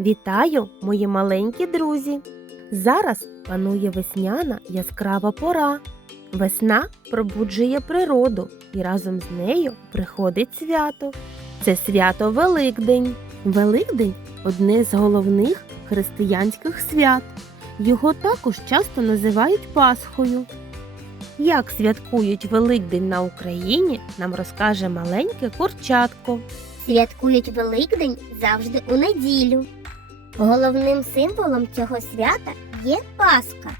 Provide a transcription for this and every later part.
Вітаю, мої маленькі друзі! Зараз панує весняна яскрава пора. Весна пробуджує природу і разом з нею приходить свято. Це свято Великдень. Великдень одне з головних християнських свят. Його також часто називають Пасхою. Як святкують Великдень на Україні, нам розкаже маленьке курчатко. Святкують Великдень завжди у неділю. Головним символом цього свята є Пасха.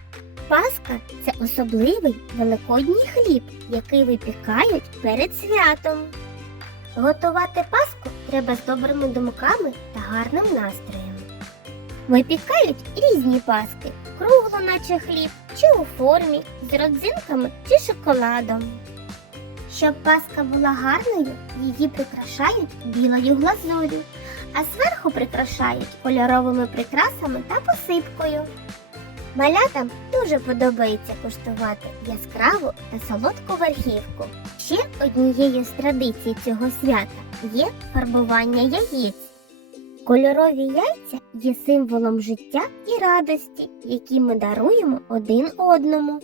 Пасха це особливий великодній хліб, який випікають перед святом. Готувати Пасху треба з добрими думками та гарним настроєм. Випікають різні паски, кругло, наче хліб, чи у формі, з родзинками чи шоколадом. Щоб паска була гарною, її прикрашають білою глазур'ю, а зверху прикрашають кольоровими прикрасами та посипкою. Малятам дуже подобається куштувати яскраву та солодку верхівку. Ще однією з традицій цього свята є фарбування яєць. Кольорові яйця є символом життя і радості, які ми даруємо один одному.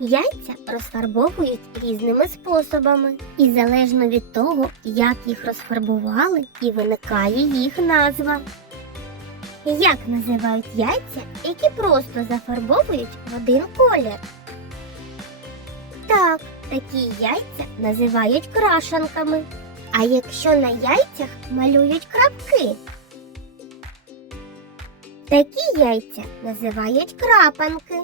Яйця розфарбовують різними способами, і залежно від того, як їх розфарбували, і виникає їх назва. Як називають яйця, які просто зафарбовують в один колір? Так, такі яйця називають крашанками. А якщо на яйцях малюють крапки? Такі яйця називають крапанки.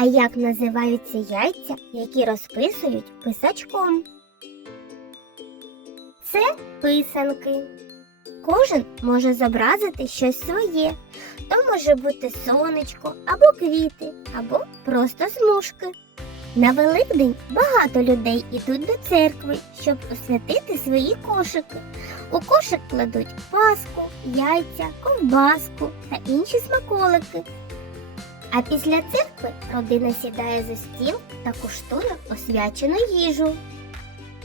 А як називаються яйця, які розписують писачком? Це писанки. Кожен може зобразити щось своє. То може бути сонечко, або квіти, або просто смужки. На Великдень багато людей ідуть до церкви, щоб освятити свої кошики. У кошик кладуть паску, яйця, ковбаску та інші смаколики. А після церкви родина сідає за стіл та куштує освячену їжу.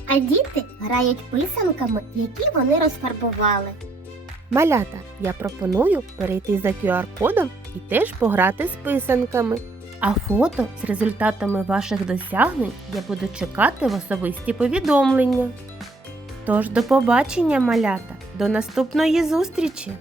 А діти грають писанками, які вони розфарбували. Малята, я пропоную перейти за QR-кодом і теж пограти з писанками. А фото з результатами ваших досягнень я буду чекати в особисті повідомлення. Тож до побачення, малята, до наступної зустрічі!